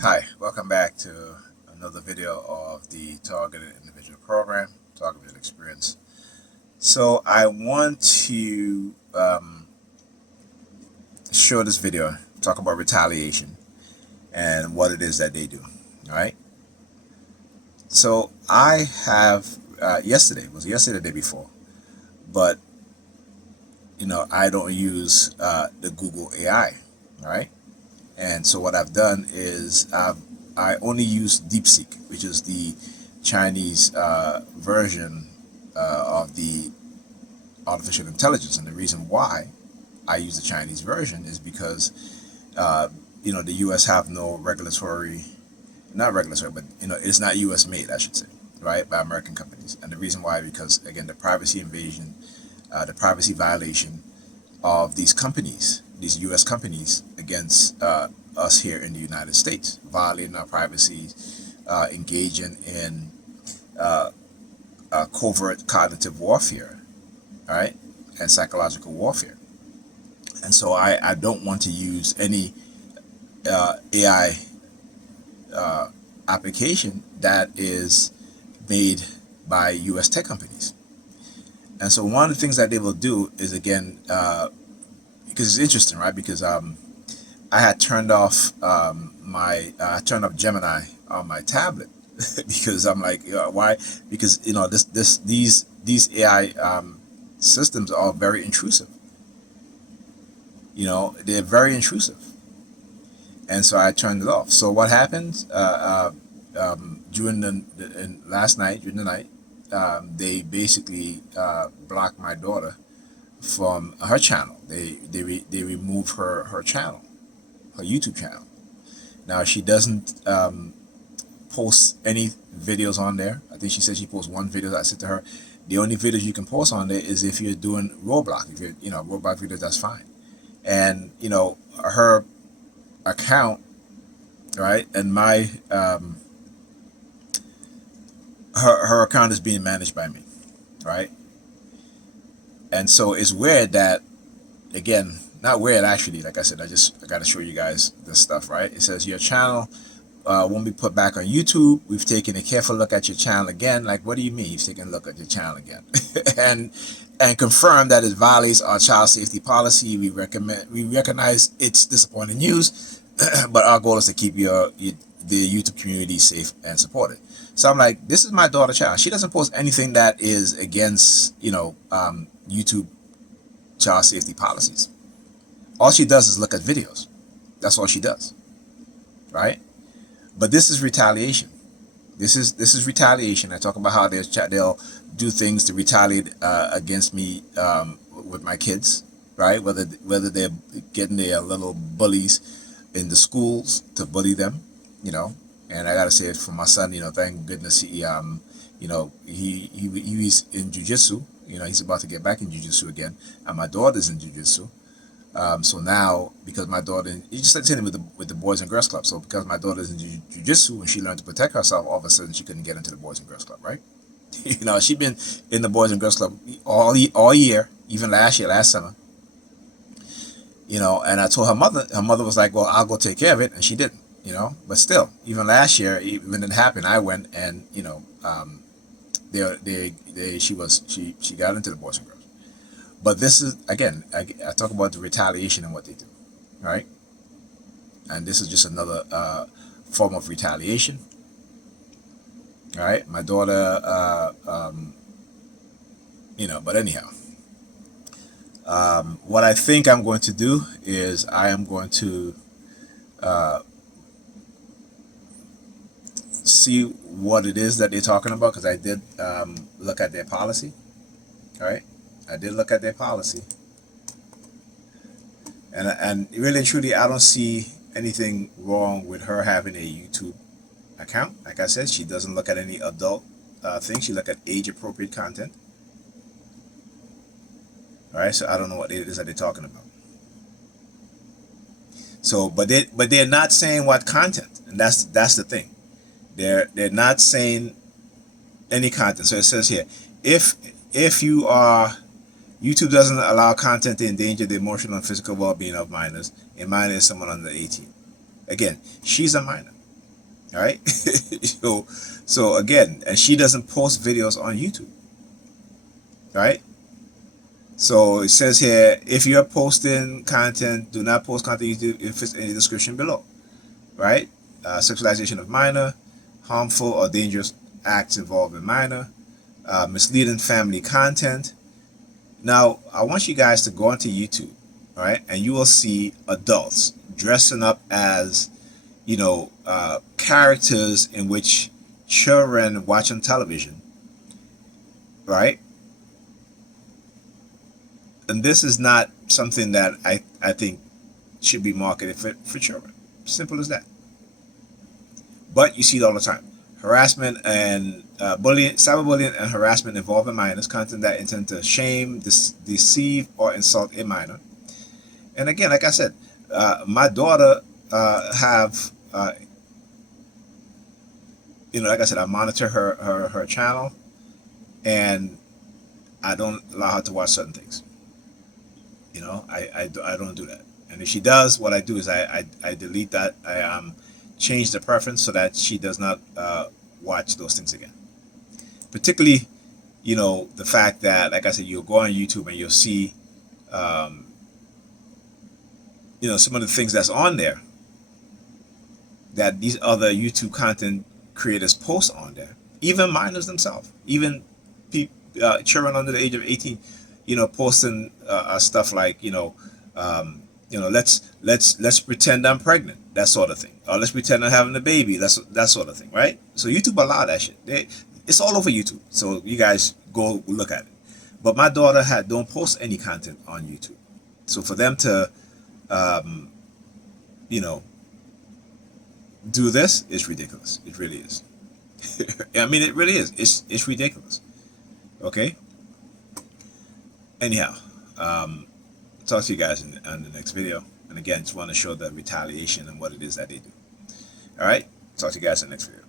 Hi, welcome back to another video of the Targeted Individual Program, Targeted Experience. So I want to show this video, talk about retaliation and what it is that they do. All right. So I have yesterday, the day before, but I don't use the Google AI. All right. And so what I've done is I only use DeepSeek, which is the Chinese version of the artificial intelligence. And the reason why I use the Chinese version is because the U.S. have no regulatory, not regulatory, but it's not U.S. made, I should say, right, by American companies. And the reason why, because again, the privacy invasion, the privacy violation of these companies, these U.S. companies, against us here in the United States, violating our privacy, engaging in covert cognitive warfare, all right, and psychological warfare. And so I don't want to use any AI application that is made by U.S. tech companies. And so one of the things that they will do is, again, because it's interesting, right? Because I had turned off I turned off Gemini on my tablet because I'm like, why? Because these AI systems are very intrusive. They're very intrusive, and so I turned it off. So what happened during last night, during the night, they basically blocked my daughter from her channel. They removed her channel, her YouTube channel. Now she doesn't post any videos on there. I think she said she posts one video. That I said to her, the only videos you can post on there is if you're doing Roblox. If you're Roblox videos, that's fine. And her account, right, and my her account is being managed by me, right? And so it's weird that, again, not weird actually, like I said, I got to show you guys this stuff, right? It says your channel won't be put back on YouTube. We've taken a careful look at your channel again. Like, what do you mean you've taken a look at your channel again? and confirm that it violates our child safety policy. We recognize it's disappointing news, but our goal is to keep the YouTube community safe and supported. So I'm like, this is my daughter's channel. She doesn't post anything that is against YouTube child safety policies. All she does is look at videos. That's all she does, right? But this is retaliation. This is retaliation. I talk about how they'll do things to retaliate against me with my kids, right? Whether they're getting their little bullies in the schools to bully them, And I gotta say it for my son, thank goodness he's in jujitsu. He's about to get back in jujitsu again, and my daughter's in jujitsu. So now, because my daughter, you just like the same with the Boys and Girls Club. So because my daughter's in jiu-jitsu and she learned to protect herself, all of a sudden she couldn't get into the Boys and Girls Club, right? She'd been in the Boys and Girls Club all year, even last year, last summer. And I told her mother was like, well, I'll go take care of it, and she didn't. But still, even last year, when it happened, I went and she got into the Boys and Girls. But this is, again, I talk about the retaliation and what they do, right? And this is just another form of retaliation, all right? My daughter, but anyhow, what I think I'm going to do is I am going to see what it is that they're talking about, because I did look at their policy, all right? I did look at their policy, and really and truly, I don't see anything wrong with her having a YouTube account. Like I said, she doesn't look at any adult things. She look at age-appropriate content. All right, so I don't know what it is that they're talking about. So, but they're not saying what content, and that's the thing. They're not saying any content. So it says here, if you are YouTube doesn't allow content to endanger the emotional and physical well-being of minors. A minor is someone under 18. Again, she's a minor. All right. So again, and she doesn't post videos on YouTube. Right. So it says here, if you're posting content, do not post content if it's in the description below. Right. Sexualization of minor, harmful or dangerous acts involving minor, misleading family content. Now, I want you guys to go onto YouTube, all right, and you will see adults dressing up as, characters in which children watch on television, right? And this is not something that I think should be marketed for children. Simple as that. But you see it all the time. Harassment and bullying, cyberbullying and harassment involving minors, content that intend to shame, deceive, or insult a minor. And again, like I said, my daughter have like I said, I monitor her channel, and I don't allow her to watch certain things. I don't do that. And if she does, what I do is I delete that. I change the preference so that she does not watch those things again. Particularly, the fact that, like I said, you'll go on YouTube and you'll see, some of the things that's on there that these other YouTube content creators post on there. Even minors themselves, even children under the age of 18, posting stuff like, let's pretend I'm pregnant, that sort of thing, or let's pretend I'm having a baby, that sort of thing, right? So YouTube allow that shit. It's all over YouTube, so you guys go look at it. But my daughter don't post any content on YouTube, so for them to, you know, do this is ridiculous. It really is. I mean, it really is. It's ridiculous. Okay. Anyhow, talk to you guys in the next video. And again, just want to show the retaliation and what it is that they do. All right. Talk to you guys in the next video.